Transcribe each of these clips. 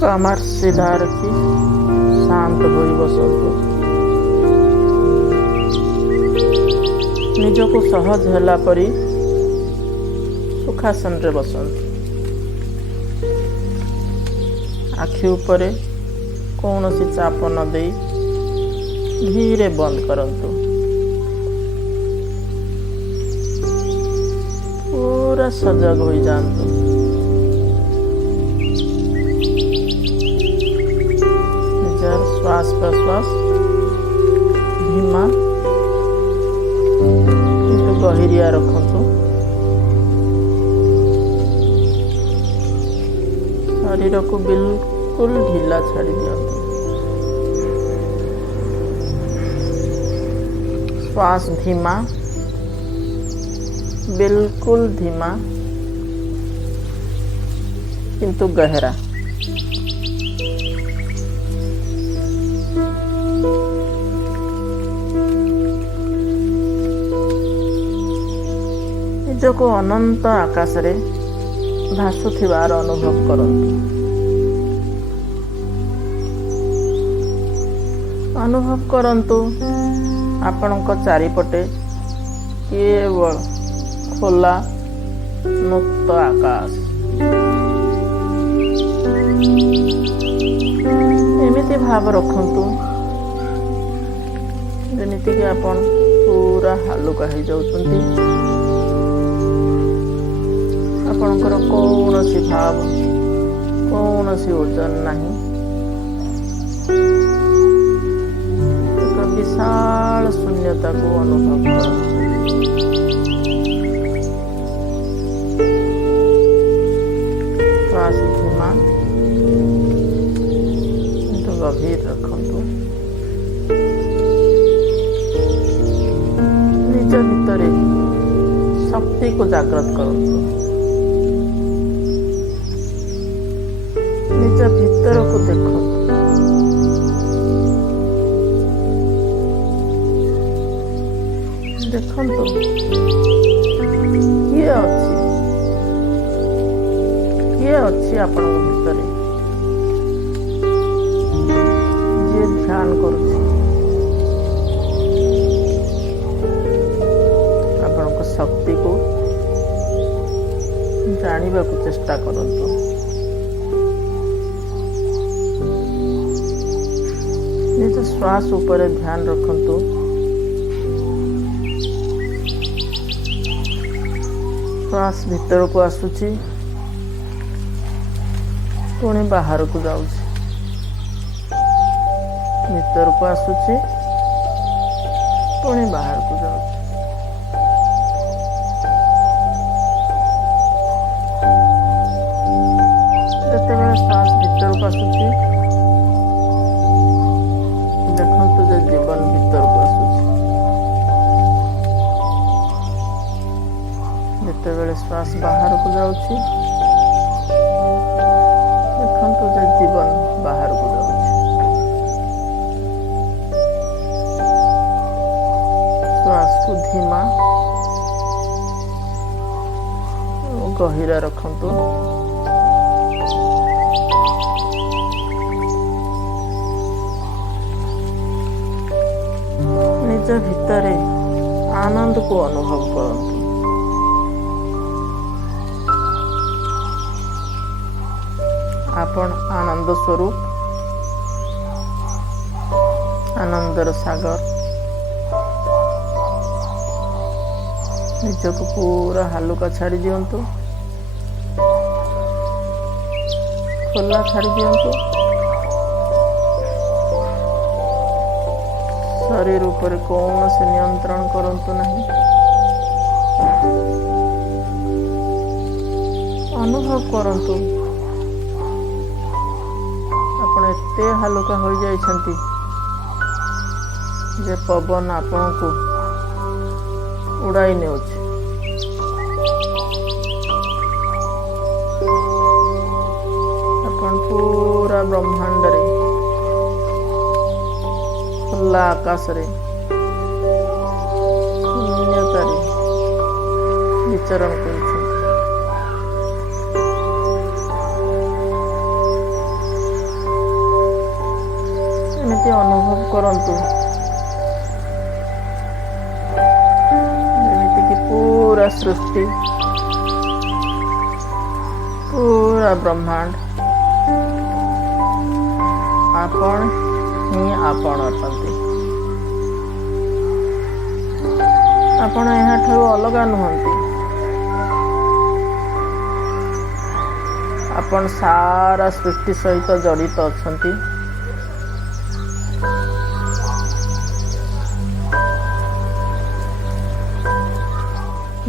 कमर सीधा रखी शांत होई बसतु। निजको सहज होला परी सुखासन रे बसंतु। आखि उपरे कौनसी चाप न देई धीरे बंद करंतु। पूरा सजग हो जातु। निजर श्वास प्रश्वास धीमा किंतु गहिरिया रखंतु। शरीर को बिल्कुल ढीला छाड़ी दियंतु। श्वास धीमा, बिल्कुल धीमा किंतु गहरा। निजको अनंत आकाश रे भासुथिबार अनुभव करंतु। अनुभव करंतु आपणक चारिपटे केवल खोला मुक्त आकाश। एमिति भाव रखंतु जेमिति कि आपण पूरा हालुका हो जाउछंती। आपणकर कौनसी भाव कौनसी ओजन नहीं। एक विशाल शून्यता को अनुभव करंतु। श्वास धीमा किंतु गभीर रखंतु। निज भितरे शक्ति को जागृत करंतु। निज भीतर को देखंतु। देखंतु किए अच्छी आपण भितर जे ध्यान करुछि। आपण शक्ति को जानिबा को चेष्टा करंतु। निज श्वास ऊपर ध्यान रखंतु। श्वास भीतर को आसुची पुणी बाहर को जाउची। भीतर को आसुची पुणी बाहर को जाउची। जेतेबेले श्वास भीतर को आसुची देखंतु जे जीवन भीतर को आसुची। जेतेबेले श्वास बाहर को जाउची देखंतु जे जीवन बाहर को जाउची। श्वास को धीमा और गहिरा रखंतु। निज भितरे आनंद को अनुभव करंतु। आपण आनंद स्वरूप, आनंदर सागर। निजको पूरा हालुका छाड़ी दियंतु। खोला छाड़ी दियंतु। शरीर ऊपर कौन से नियंत्रण करंतु नहीं। अनुभव करंतु एते हालुका हो जाइछंती जे पवन आपण को उड़ाई नेउछ। आपण पूरा ब्रह्मांड रे खुला आकाश रे शून्यता रे विचरण करुछ। ଅନୁଭବ କରନ୍ତୁ ଯେମିତିକି ପୁରା ସୃଷ୍ଟି, ପୁରା ବ୍ରହ୍ମାଣ୍ଡ ଆପଣ ହିଁ ଆପଣ ଅଟନ୍ତି। ଆପଣ ଏହାଠାରୁ ଅଲଗା ନୁହନ୍ତି। ଆପଣ ସାରା ସୃଷ୍ଟି ସହିତ ଜଡ଼ିତ ଅଛନ୍ତି।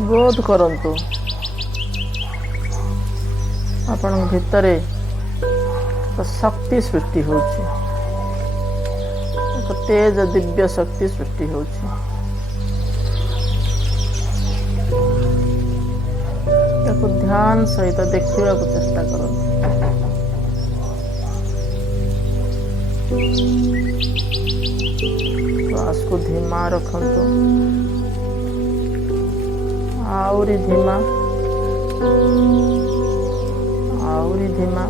ବୋଧ କରନ୍ତୁ ଆପଣଙ୍କ ଭିତରେ ଏକ ଶକ୍ତି ସୃଷ୍ଟି ହେଉଛି, ଏକ ତେଜ ଦିବ୍ୟ ଶକ୍ତି ସୃଷ୍ଟି ହେଉଛି। ତାକୁ ଧ୍ୟାନ ସହିତ ଦେଖିବାକୁ ଚେଷ୍ଟା କରନ୍ତୁ। ଶ୍ୱାସକୁ ଧିମା ରଖନ୍ତୁ, ଆହୁରି ଧିମା, ଆହୁରି ଧିମା,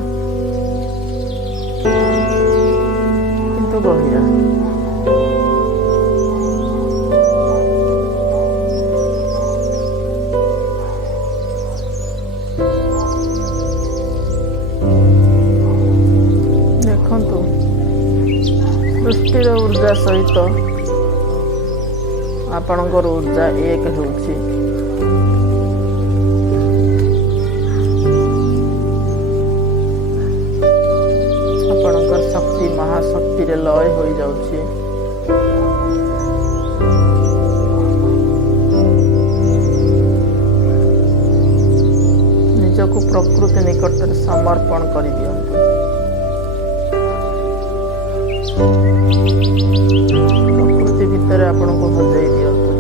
କିନ୍ତୁ ଗଭୀର। ଦେଖନ୍ତୁ ସୃଷ୍ଟିର ଊର୍ଜା ସହିତ ଆପଣଙ୍କର ଊର୍ଜା ଏକ ହେଉଛି। ଆପଣଙ୍କର ଶକ୍ତି ମହାଶକ୍ତିରେ ଲୟ ହୋଇଯାଉଛି। ନିଜକୁ ପ୍ରକୃତି ନିକଟରେ ସମର୍ପଣ କରିଦିଅନ୍ତୁ। ପ୍ରକୃତି ଭିତରେ ଆପଣଙ୍କୁ ହଜେଇ ଦିଅନ୍ତୁ।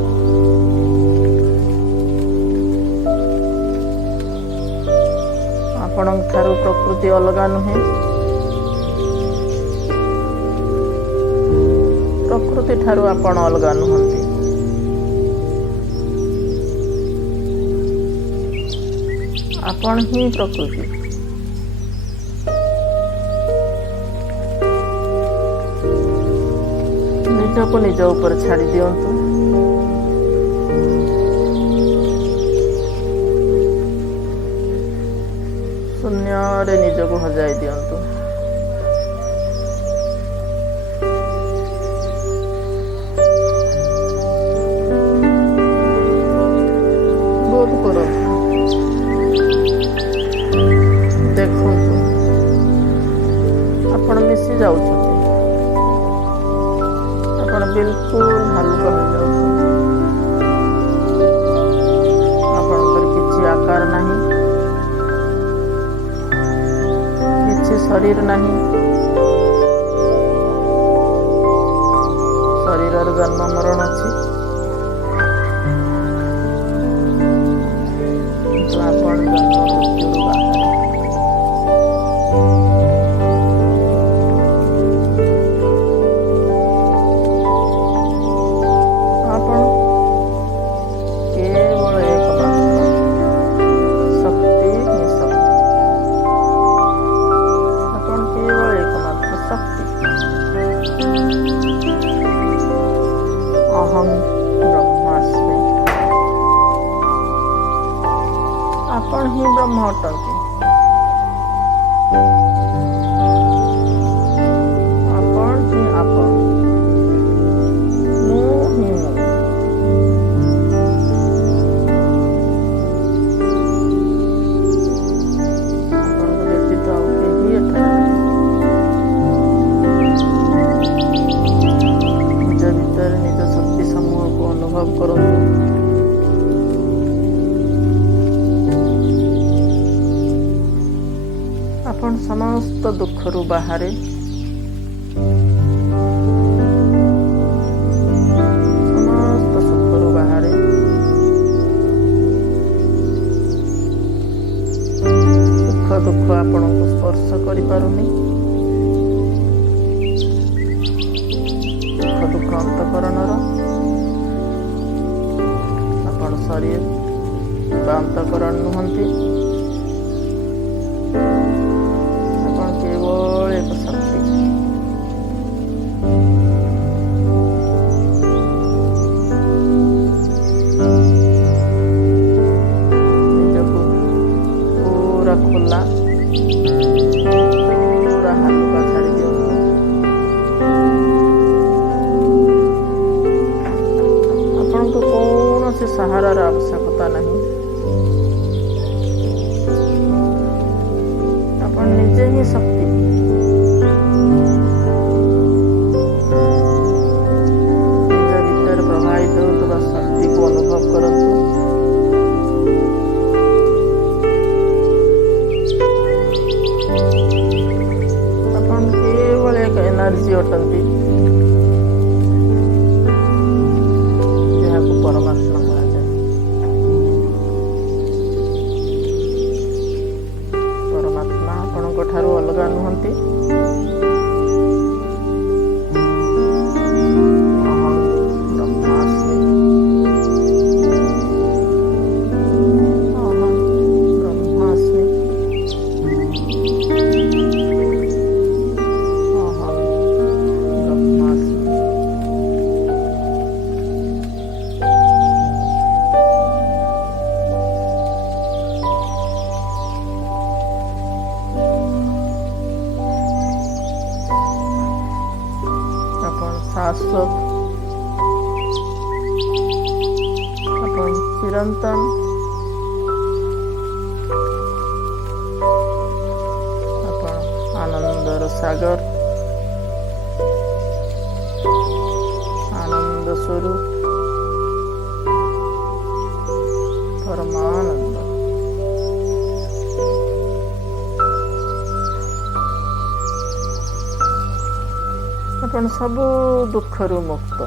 ଆପଣଙ୍କ ଠାରୁ ପ୍ରକୃତି ଅଲଗା ନୁହେଁ, ପ୍ରକୃତି ଠାରୁ ଆପଣ ଅଲଗା ନୁହନ୍ତି। ଆପଣ ହିଁ ପ୍ରକୃତି। ନିଜକୁ ନିଜ ଉପରେ ଛାଡ଼ି ଦିଅନ୍ତୁ। ଶୂନ୍ୟରେ ନିଜକୁ ହଜାଇ ଦିଅନ୍ତୁ। ବୋଧ କରନ୍ତୁ, ଦେଖନ୍ତୁ ଆପଣ ମିଶି ଯାଉଛନ୍ତି। ଆପଣ ବିଲକୁଲ ହାଲୁକା ହୋଇଯାଉଛନ୍ତି। ଆପଣଙ୍କର କିଛି ଆକାର ନାହିଁ, କିଛି ଶରୀର ନାହିଁ। ଶରୀରର ଜନ୍ମ ମରଣ ଅଛି, କିନ୍ତୁ ଆପଣ ଜନ୍ମ ମୃତ୍ୟୁରୁ ବାହାରେ। ଆପଣ କେବଳ ଏକମାତ୍ର ଶକ୍ତି ହିଁ ଶକ୍ତି। ଆପଣ କେବଳ ଏକମାତ୍ର ଶକ୍ତି। ଅହଂ ବ୍ରହ୍ମାସ୍ମି। ଆପଣ ହିଁ ବ୍ରହ୍ମ ଅଟନ୍ତି। ଆପଣ ହିଁ ଆପଣ। ମୁଁ ହିଁ ମୁଁ। ଆପଣଙ୍କ ବ୍ୟତୀତ ଆଉ କେହି ଏଠାରେ ନାହିଁ। ନିଜ ଭିତରେ ନିଜ ଶକ୍ତି ସମୂହକୁ ଅନୁଭବ କରନ୍ତୁ। ଆପଣ ସମସ୍ତ ଦୁଃଖରୁ ବାହାରେ, ସମସ୍ତ ସୁଖରୁ ବାହାରେ। ସୁଖ ଦୁଃଖ ଆପଣଙ୍କୁ ସ୍ପର୍ଶ କରିପାରୁନି। ସୁଖ ଦୁଃଖ ଅନ୍ତଃକରଣର। ଆପଣ ଶରୀର ବା ଅନ୍ତଃକରଣ ନୁହନ୍ତି। ଆପଣ କେବଳ ଏକ ଶକ୍ତି। ଗଲା, ପୁରା ହାଲୁକା ଛାଡ଼ି ଦିଅନ୍ତୁ। ଆପଣଙ୍କୁ କୌଣସି ସାହାରାର ଆବଶ୍ୟକତା ନାହିଁ। ଆପଣ ନିଜେ ହିଁ ଶକ୍ତି। ନିଜ ଭିତରେ ପ୍ରବାହିତ ହେଉଥିବା ଶକ୍ତିକୁ ଅନୁଭବ କରନ୍ତୁ। ଆପଣ କେବଳ ଏକ ଏନର୍ଜି ଅଟନ୍ତି, ଯାହାକୁ ପରମାତ୍ମା କୁହାଯାଏ। ପରମାତ୍ମା ଆପଣଙ୍କ ଠାରୁ ଅଲଗା ନୁହନ୍ତି। ଅହଂ ବ୍ରହ୍ମାସ୍ମି, ଅହଂ ବ୍ରହ୍ମାସ୍ମି, ଅହଂ ବ୍ରହ୍ମାସ୍ମି। ଆପଣ ଶାଶ୍ୱତ, ଆପଣ ଚିରନ୍ତନ, ଆପଣ ଆନନ୍ଦର ସାଗର, ଆନନ୍ଦ ସ୍ୱରୂପ, ପରମାନନ୍ଦ। ଆପଣ ସବୁ ଦୁଃଖରୁ ମୁକ୍ତ।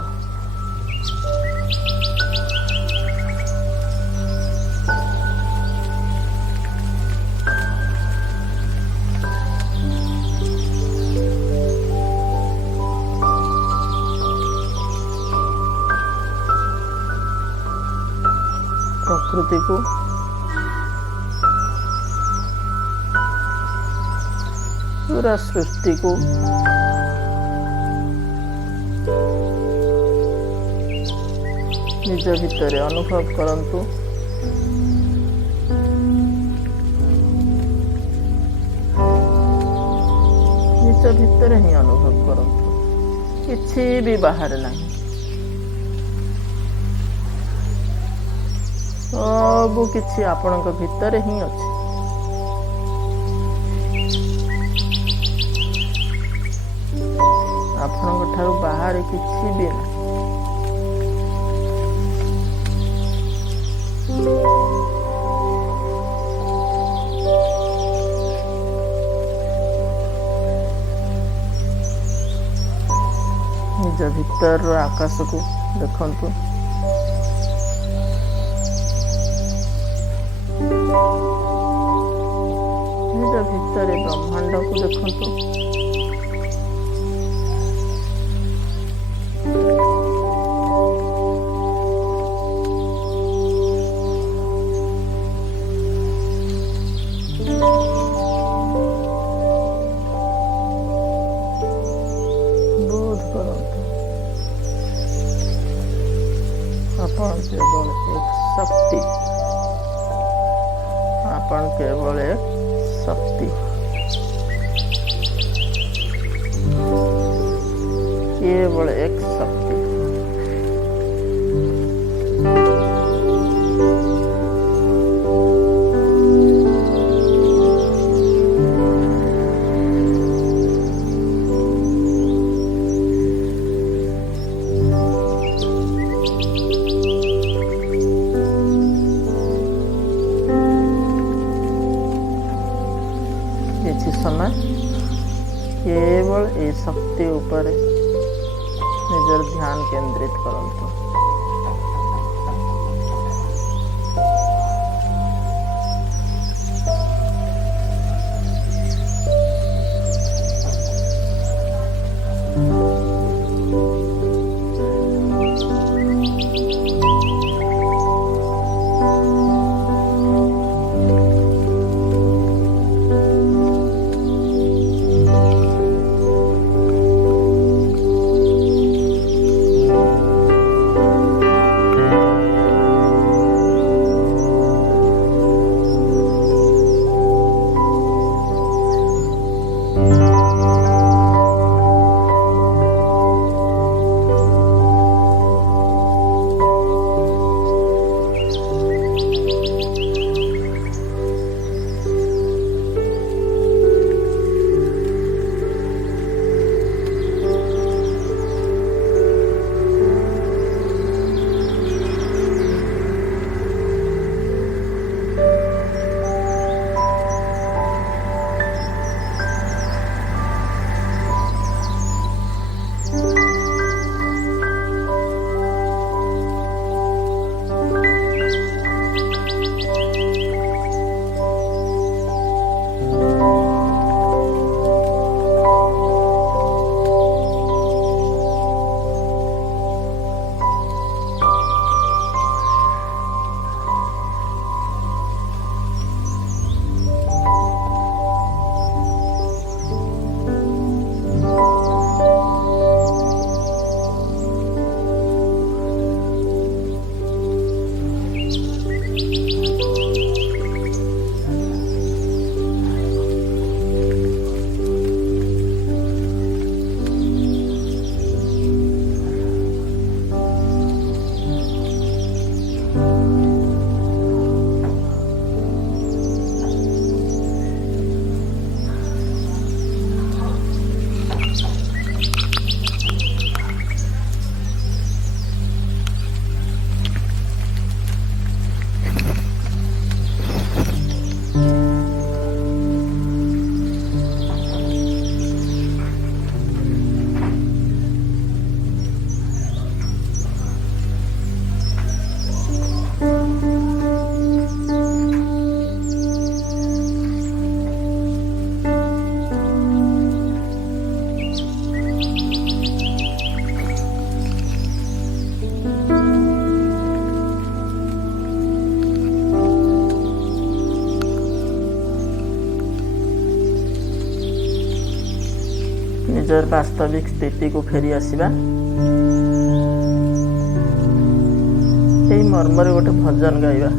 ପ୍ରକୃତିକୁ ପୁରା ସୃଷ୍ଟିକୁ ନିଜ ଭିତରେ ଅନୁଭବ କରନ୍ତୁ। ନିଜ ଭିତରେ ହିଁ ଅନୁଭବ କରନ୍ତୁ, କିଛି ବି ବାହାରେ ନାହିଁ। ସବୁ କିଛି ଆପଣଙ୍କ ଭିତରେ ହିଁ ଅଛି। ଆପଣଙ୍କ ଠାରୁ ବାହାରେ କିଛି ବି ନାହିଁ। ନିଜ ଭିତରର ଆକାଶକୁ ଦେଖନ୍ତୁ। ନିଜ ଭିତରେ ବ୍ରହ୍ମାଣ୍ଡକୁ ଦେଖନ୍ତୁ। ବୋଧ କରନ୍ତୁ ଆପଣ କେବଳ ଏକ ଶକ୍ତି। ଆପଣ କେବଳ ଏକ ଶକ୍ତି, केवल एक शक्ति। किसी समय केवल ये शक्ति ऊपर निजर ध्यान केंद्रित करंतु। निजर वास्तविक स्थिति को फेरी आसिबा। मर्मरे गोटे भजन गाइबा।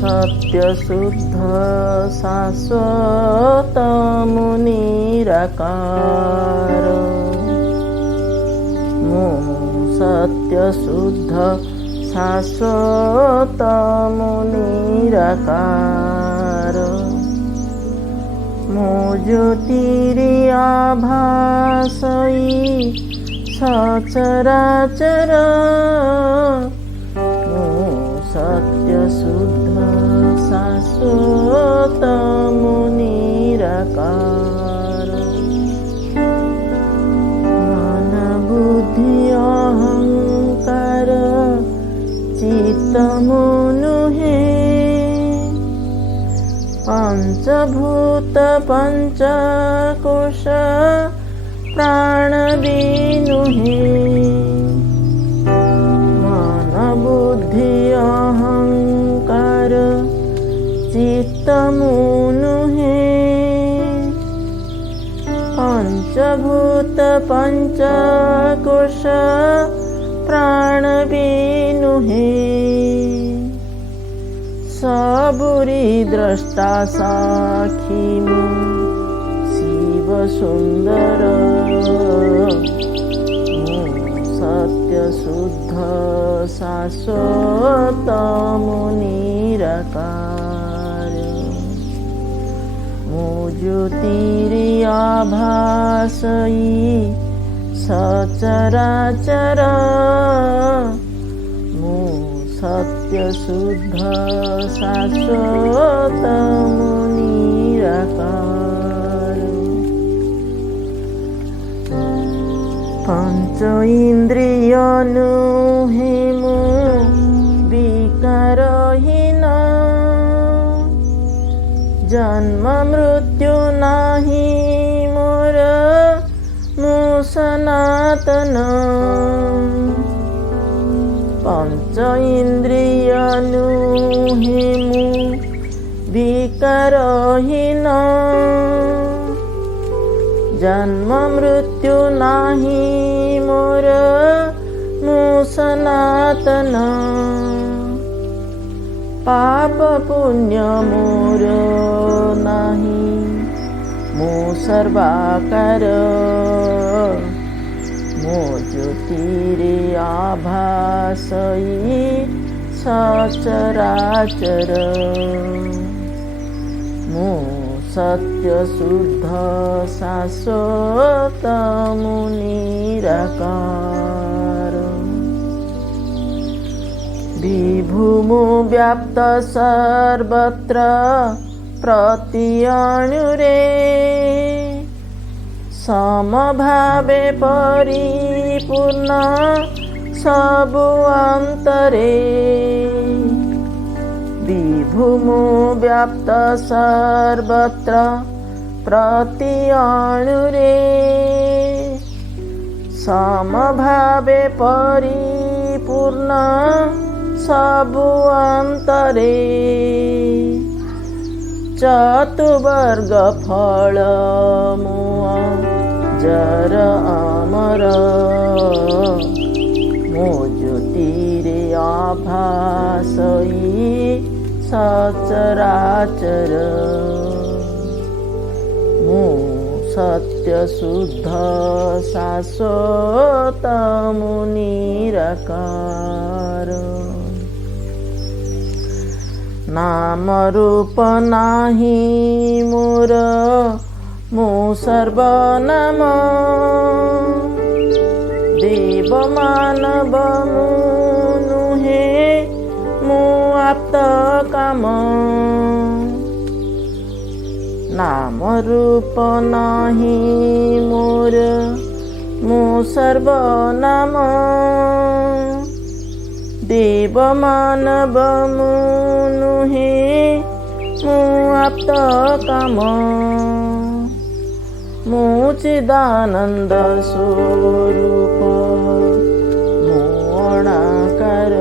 सत्य शुद्ध शाश्वत निराकार, सत्य शुद्ध शाश्वत निराकार, मो ज्योतिरि आभासई सचराचर, मो सत्य शुद्ध शाश्वत निराकार, मन बुद्धि अहंकार चित्त नुहे, पंचभूत पंचकोश प्राण विनुहे, मन बुद्धि अहंकार चित्त नुहे, पंचभूत पंचकोश प्राण विनुहे, सबुरी द्रष्टा साखी मु शिव सुंदर, सत्य शुद्ध शाश्वत निराकार, मो ज्योतिरि आभासई सचराचर, मो सत्य शुद्ध शाश्वत निराकार, पंच इंद्रिय नुहे मो विकारहीन, जन्म मृत्यु नाही मोर मो सनातन, पंच इंद्रिय नुहे मु विकारहीन, जन्म मृत्यु नाही मोर मु सनातन, पाप पुण्य मोर नाही मो सर्वाकार, मो ज्योतिरि आभासई सचराचर, मो सत्य शुद्ध शाश्वत निराकार, विभुमु व्याप्त सर्वत्र प्रतिअणुरे, समभावे परिपूर्ण सबु अंतरे, विभुमु व्याप्त सर्वत्र प्रतिअणुरे, समभावे परिपूर्ण सबु अंतरे, चतुर्वर्ग फल मुआ जर अमर, मो ज्योतिरि आभासई सचराचर, मो सत्य शुद्ध शाश्वत निराकार, नाम रूप नाही मोर मो सर्वनाम, देव मानव मु नुहे मो आप्त काम, नाम रूप नाही मोर मो सर्वनाम, देव मानव मु नुहे मो आप्त काम, मो चिदानंद स्वरूप मो अणाकार,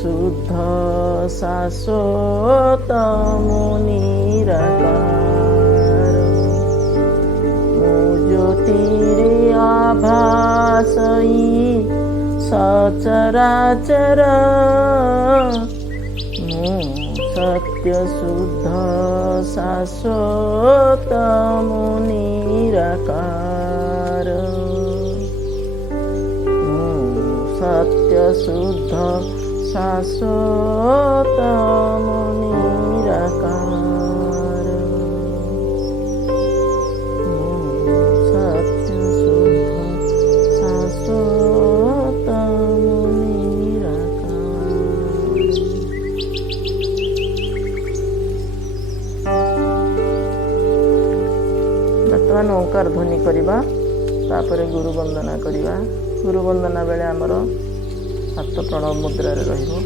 शुद्ध शाश्वतमुनिराकार ज्योतिरे आभासई सचराचर सत्य शुद्ध शाश्वतमुनिराकार सत्य शुद्ध शाश्वतमुनिराकार सत्य शुद्ध शाश्वतमुनिराकार। बर्तमान ओंकार ध्वनि करवा तापर गुरु वंदना करवा। गुरु वंदना बेले आमर हाथ प्रणव मुद्रा रहिबो।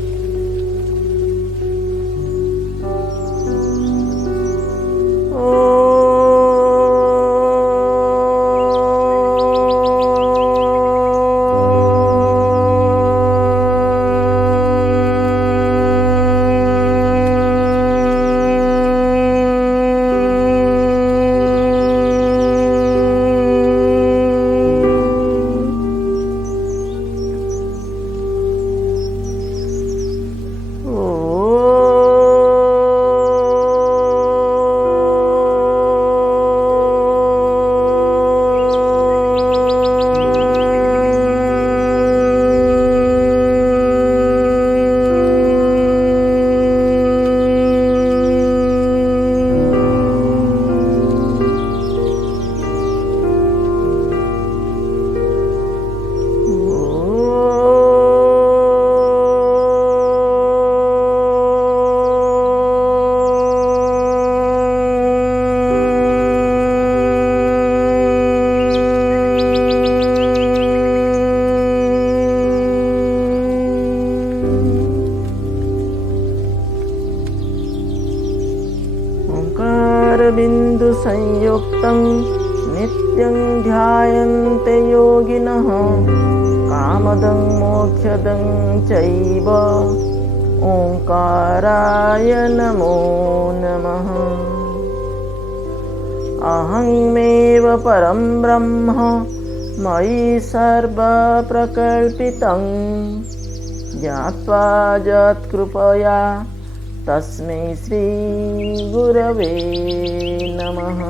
बिंदु संयुक्तं नित्यं ध्यायन्ते योगिनः कामदं मोक्षदं चैव ओंकाराय नमो नमः। अहमेव परं ब्रह्म मयि सर्वप्रकल्पितं ज्ञात्वा यत्कृपया तस्मै श्री गुरवे नमः।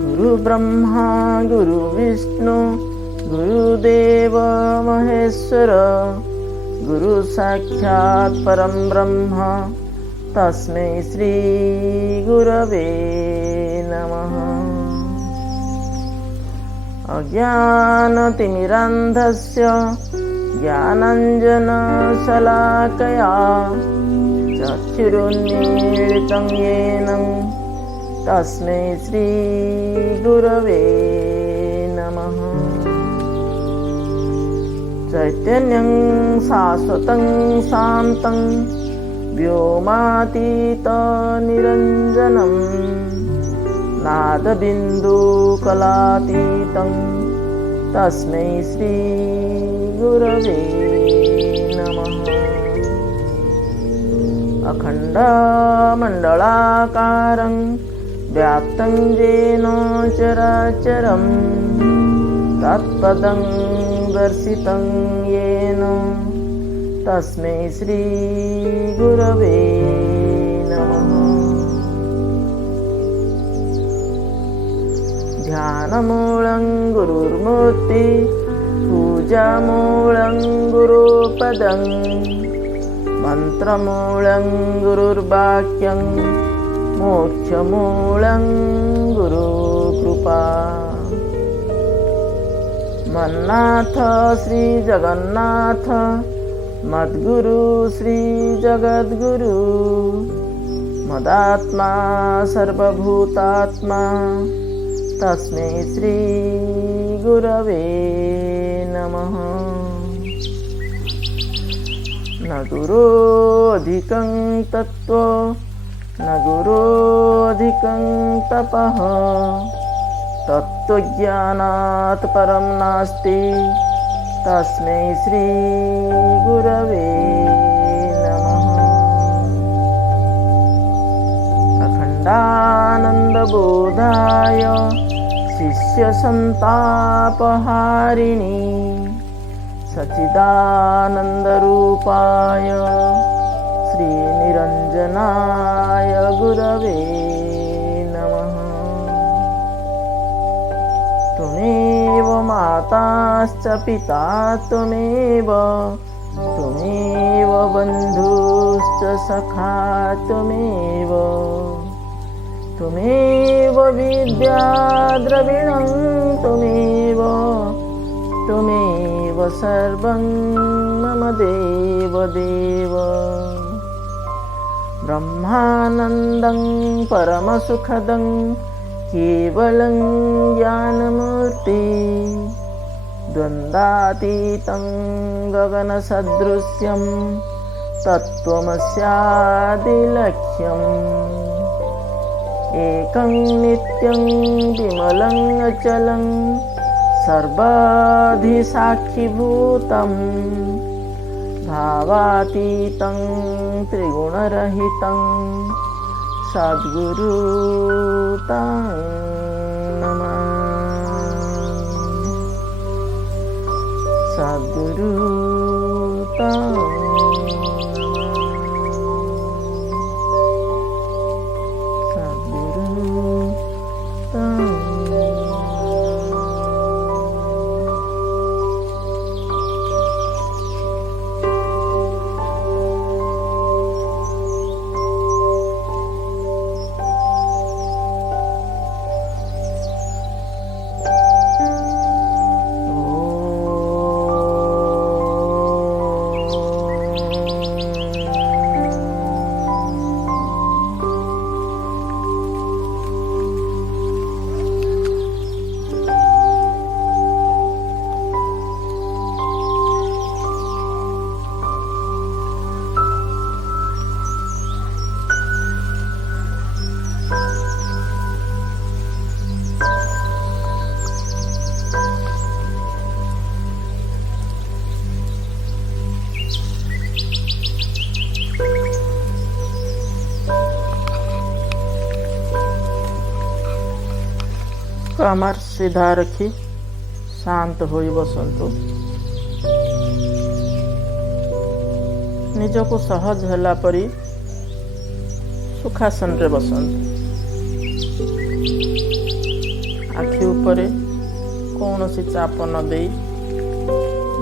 गुरु ब्रह्मा गुरु विष्णु गुरुदेव महेश्वर गुरु साक्षात् परं ब्रह्म तस्मै श्री गुरवे नमः। अज्ञानतिमिरान्धस्य ज्ञानाञ्जनशलाकया चक्षुरुन्मीलितं येन तस्मै श्री गुरवे नमः। चैतन्यं शाश्वतं शान्तं व्योमातीतनिरञ्जनं नादबिन्दुकलातीतं तस्मै श्री गुरवे नमः। अखण्डमण्डलाकारं व्याप्तं येन चराचरं तत्पदं दर्शितं येन तस्मै श्री गुरवे नमः। ध्यानमूलं गुरुर्मूर्ति पूजामूलं गुरुपदं मन्त्रमूलं गुरुर्वाक्यं मोक्षमूलं गुरुकृपा। मन्नाथ श्री जगन्नाथ मद्गुरु श्री जगद्गुरु मदात्मा सर्वभूतात्मा तस्मै श्री गुरवे नमः। न गुरोऽधिकं तत्त्व न गुरोऽधिकं तपः तत्त्वज्ञानात् परं नास्ति तस्मै श्री गुरवे नमः। अखण्डानन्दबोधाय शिष्यसन्तापहारिणी सच्चिदानन्दरूपाय श्रीनिरञ्जनाय गुरवे नमः। त्वमेव माताश्च पिता त्वमेव बन्धुश्च सखा त्वमेव विद्या द्रविणं त्वमेव सर्वं मम देवदेव। ब्रह्मानन्दं परमसुखदं केवलं ज्ञानमूर्ति द्वन्द्वातीतं गगनसदृश्यं तत्त्वमस्यादिलक्ष्यम् एकं नित्यं विमलं अचलं सर्वाधिसाक्षिभूतं भावातीतं त्रिगुणरहितं सद्गुरु तं नमामि। सद्गुरु तं कमर सीधा रखी शांत होई बसंतु। निजको सहज होला परी सुखासन रे बसंतु। आखि उपरे कौनसी चाप न देई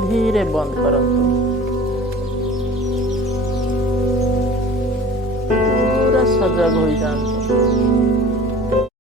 धीरे बंद करंतु। पूरा सजग हो जांतु।